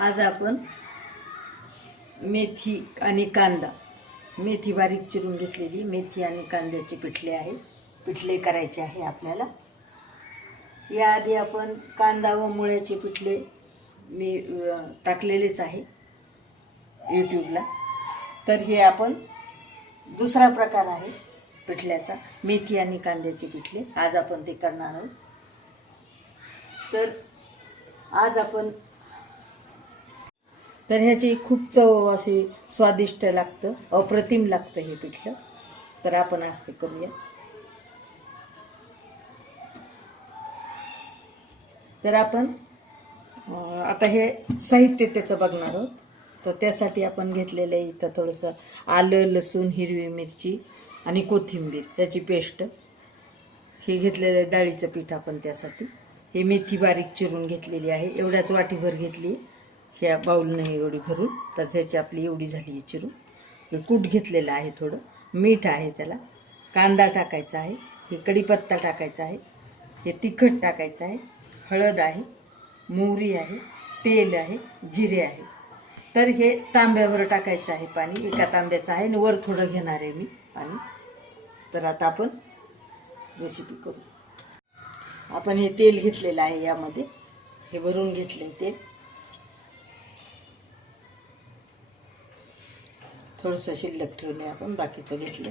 आज आपण मेथी आणि कांदा. मेथी बारीक चिरून घेतलेली. मेथी आणि कांद्याचे पिठले आहे. पिठले करायचे आहे आपल्याला. याआधी आपण कांदा व मुळ्याचे पिठले मी टाकलेलेच आहे यूट्यूबला तर हे आपण दुसरा प्रकार आहे पिठल्याचा. मेथी आणि कांद्याचे पिठले. आज आपण ते करणार आहोत. तर आज आपण तर ह्याची खूप चव अशी स्वादिष्ट लागतं अप्रतिम लागतं हे पिठलं. तर आपण आज ते करूया. तर आपण आता हे साहित्य त्याचं बघणार आहोत. तर त्यासाठी आपण घेतलेलं आहे इथं थोडंसं आलं लसूण हिरवी मिरची आणि कोथिंबीर त्याची पेस्ट. हे घेतलेलं आहे डाळीचं पीठ आपण त्यासाठी. हे मेथी बारीक चिरून घेतलेली आहे. एवढ्याच वाटीभर घेतली ह्या बाऊलनं एवढी भरून तर त्याची आपली एवढी झाली आहे चिरून. हे कूट घेतलेलं आहे थोडं. मीठ आहे त्याला. कांदा टाकायचा आहे. हे कढीपत्ता टाकायचा आहे. हे तिखट टाकायचं आहे. हळद आहे. मोहरी आहे. तेल आहे. जिरे आहे. तर हे तांब्यावर टाकायचं आहे पाणी. एका तांब्याचं आहे आणि वर थोडं घेणार आहे मी पाणी. तर आता आपण रेसिपी करू. आपण हे तेल घेतलेलं आहे यामध्ये. हे भरून घेतले तेल. थोडंसं शिल्लक ठेवले आपण बाकीचं घेतलं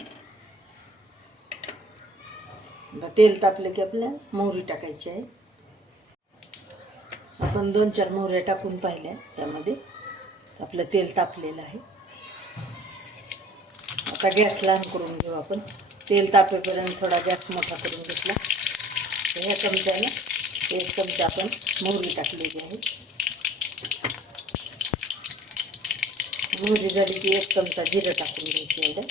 आता तेल तापलं की आपल्या मोहरी टाकायची आहे. आपण दोन चार मोहऱ्या टाकून पाहिल्या त्यामध्ये. आपलं तेल तापलेलं आहे. आता गॅस लहान करून घेऊ आपण. तेल तापेपर्यंत थोडा गॅस मोठा करून घेतला. तर ह्या चमच्यानं एक चमचा आपण मोहरी टाकलेली आहे. मोहरी झाली की एक चमचा जिरं टाकून घ्यायची एवढं.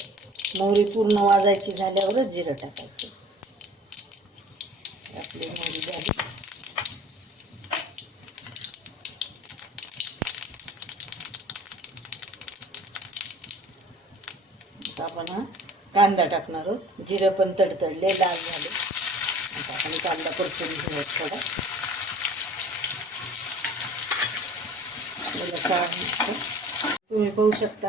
मोहरी पूर्ण वाजायची झाल्यावरच जिरं टाकायचं. आपली मोहरी झाली. आपण हा कांदा टाकणार आहोत. जिरं पण तडतडले लाल झाले. आता आपण कांदा परतून घेऊयात थोडा. आपल्याला तुम्ही पाहू शकता.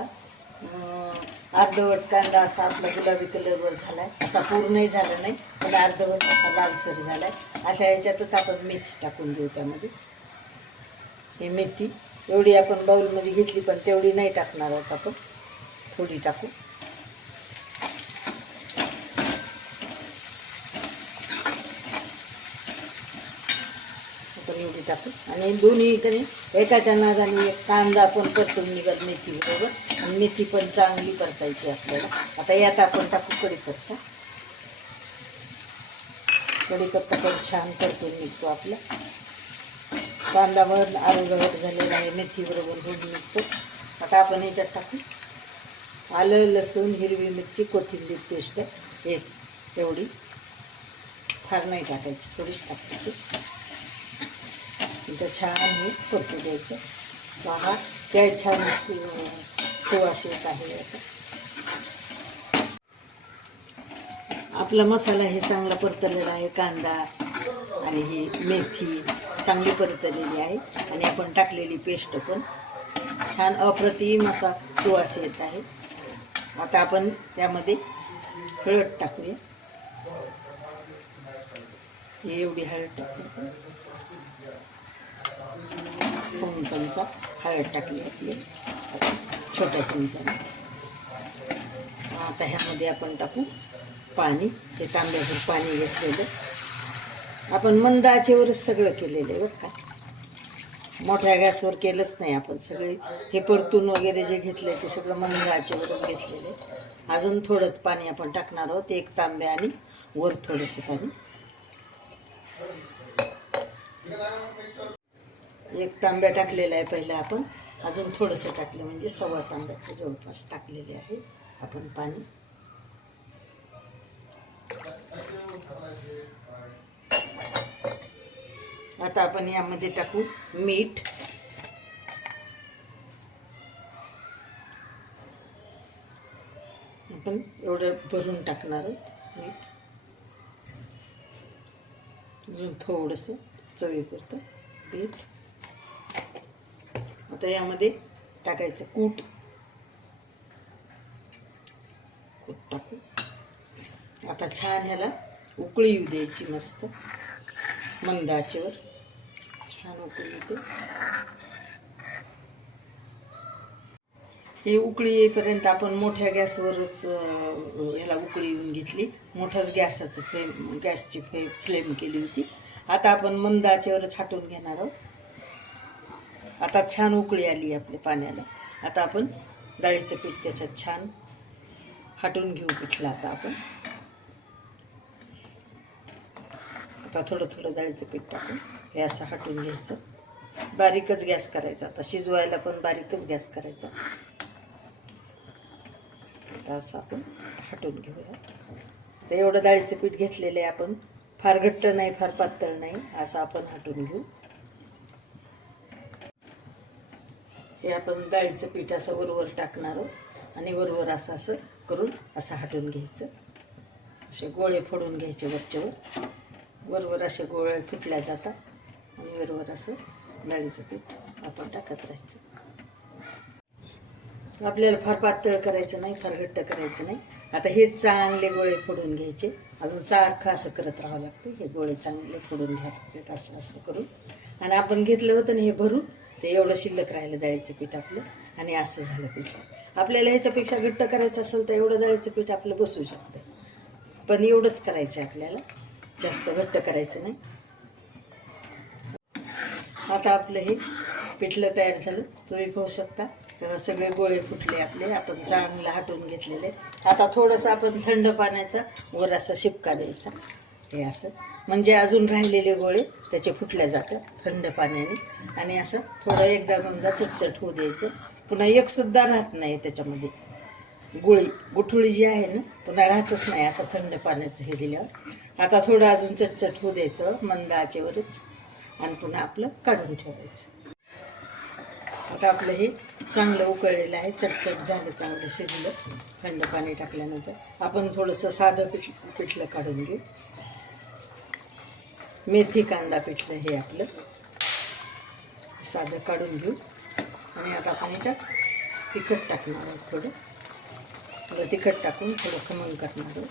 अर्धवट कांदा असा आपला गुलाबी कलरवर झाला आहे असा पूर्णही झाला नाही पण अर्धवट असा लालसर झाला आहे अशा ह्याच्यातच आपण मेथी टाकून घेऊ त्यामध्ये. हे मेथी एवढी आपण बाउलमध्ये घेतली पण तेवढी नाही टाकणार आहोत आपण. थोडी टाकू आपण एवढी टाकू आणि दोन्ही तरी एकाच्या नादाने एक कांदा पण परतून निघत मेथी बरोबर. आणि मेथी पण चांगली परतायची आपल्याला. आता यात आपण टाकू कढीपत्ता. कढीपत्ता पण छान परतून निघतो आपला. कांदा भर अर्धवट झालेला आहे मेथी बरोबर होऊन निघतो. आता आपण याच्यात टाकू. आलं लसूण हिरवी मिरची कोथिंबीर पेस्ट एक. एवढी. फार नाही टाकायची थोडीच टाकायची. इथं छान हे परतू द्यायचं पहा त्या छान सुवास येत आहे आता आपला मसाला हे चांगला परतलेला आहे कांदा आणि ही मेथी चांगली परतलेली आहे. आणि आपण टाकलेली पेस्ट पण. छान अप्रतिम असा सुवास येत आहे. आता आपण त्यामध्ये हळद टाकूया. ही एवढी हळद टाकूया. दोन चमचा हळद टाकली आपली. छोट्या चमचा. आता ह्यामध्ये आपण टाकू पाणी. ते तांब्यावर पाणी घेतलेलं. आपण मंद आचेवरच सगळं केलेलं आहे बरं का. मोठ्या गॅसवर केलंच नाही आपण सगळे. हे परतून वगैरे जे घेतले ते सगळं मंद आचेवरच घेतलेलं अजून थोडंच पाणी आपण टाकणार आहोत. एक तांब्या आणि वर थोडंसं पाणी. एक तांब्या टाकलेला आहे पहिला आपण. अजून थोडंसं टाकलं म्हणजे सव्वा तांब्याचं जवळपास टाकलेले आहे आपण पाणी. आता आपण यामध्ये टाकू मीठ. आपण एवढं भरून टाकणार आहोत मीठ. अजून थोडंसं चवीपुरतं पीठ आता यामध्ये टाकायचं कूट. कूट टाकू. आता छान ह्याला उकळी येऊ द्यायची मस्त. मंद आचेवर छान उकळी येते. हे उकळी येईपर्यंत आपण मोठ्या गॅसवरच ह्याला उकळी येऊन घेतली. मोठाच गॅसाचं फ्लेम गॅसची फ्ले फ्लेम केली होती. आता आपण मंद आचेवर छाटून घेणार आहोत. आता छान उकळी आली आपल्या पाण्याला आता आपण डाळीचं पीठ त्याच्यात छान हाटून घेऊ पिठलं आता आपण. आता थोडं थोडं डाळीचं पीठ टाकून हे असं हटवून घ्यायचं. बारीकच गॅस करायचा. आता शिजवायला पण बारीकच गॅस करायचा. आता असं आपण हटवून घेऊया. तर एवढं डाळीचं पीठ घेतलेलं आहे आपण. फार घट्ट नाही फार पातळ नाही. असं आपण हटवून घेऊ. हे आपण डाळीचं पीठ असं वरवर टाकणार आहोत आणि वरवर असं असं करून असं हटवून घ्यायचं. असे गोळे फोडून घ्यायचे वरच्यावर वरवर असे गोळे फुटल्या जातात आणि वरवर असं डाळीचं पीठ आपण टाकत राहायचं. आपल्याला फार पातळ करायचं नाही फार घट्ट करायचं नाही. आता हे चांगले गोळे फोडून घ्यायचे. अजून सारखं असं करत राहावं लागतं. हे गोळे चांगले फोडून घ्यावं लागतात असं असं करून. आणि आपण घेतलं होतं ना हे भरून ते एवढं शिल्लक राहिलं डाळीचं पीठ आपलं आणि असं झालं पीठ. आपल्याला ह्याच्यापेक्षा घट्ट करायचं असेल तर एवढं डाळीचं पीठ आपलं बसू शकतं. पण एवढंच करायचं आहे आपल्याला. जास्त घट्ट करायचं नाही. आता आपलं हे पिठलं तयार झालं. तुम्ही पाहू शकता. तेव्हा सगळे गोळे फुटले आपले. आपण चांगलं हटवून घेतलेले. आता थोडंसं आपण थंड पाण्याचा वर असा शिपका द्यायचा. हे असं. म्हणजे अजून राहिलेले गोळे त्याचे फुटल्या जातात थंड पाण्याने. आणि असं थोडं एकदा दोनदा चटचट होऊ द्यायचं. पुन्हा एकसुद्धा राहत नाही त्याच्यामध्ये. गुळी गुठुळी जी आहे ना पुन्हा राहतच नाही असं थंड पाण्याचं हे दिल्यावर. आता थोडं अजून चटचट होऊ द्यायचं मंद आचेवरच. आणि पुन्हा आपलं काढून ठेवायचं. आता आपलं हे चांगलं उकळलेलं आहे. चटचट झालं चांगलं शिजलं. थंड पाणी टाकल्यानंतर आपण थोडंसं साधं पिठ पिठलं काढून घेऊ. मेथी कांदा पिठलं हे आपलं. साधं काढून घेऊ. आणि आता आपण याच्यात तिखट टाकणार आहोत थोडं. थोडं तिखट टाकून थोडं खमंग करणार आहोत.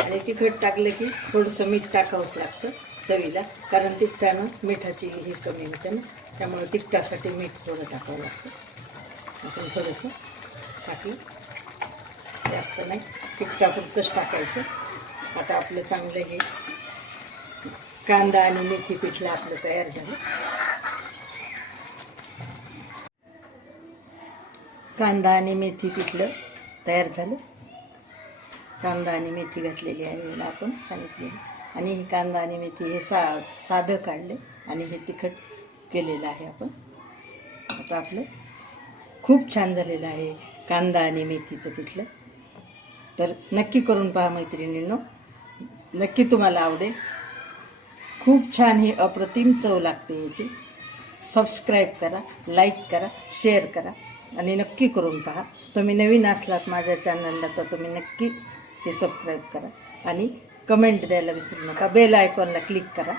आणि तिखट टाकलं की थोडंसं मीठ टाकावंच लागतं चवीला. कारण तिखटानं मिठाची हे कमी होते ना. त्यामुळे तिखटासाठी मीठ थोडं टाकावं लागतं. आपण थोडंसं टाकलं. जास्त नाही. तिखटापुरतंच टाकायचं. आता आपलं चांगलं हे कांदा आणि मेथी पिठलं आपलं तयार झालं. कांदा आणि मेथी पिठलं तयार झालं. कांदा आणि मेथी घातलेली आहे याला आपण सांगितलेली. आणि हे कांदा आणि मेथी हे सा साधं काढले आणि हे तिखट केलेलं आहे आपण. आता आपलं खूप छान झालेलं आहे कांदा आणि मेथीचं पिठलं. तर नक्की करून पहा मैत्रिणींनो. नक्की तुम्हाला आवडेल. खूप छान ही अप्रतिम चव लागते याची. सबस्क्राईब करा लाईक करा शेअर करा आणि नक्की करून पहा. तुम्ही नवीन असलात माझ्या चॅनलला तर तुम्ही नक्कीच हे सबस्क्राईब करा आणि कमेंट द्यायला विसरू नका. बेल आयकॉनला क्लिक करा.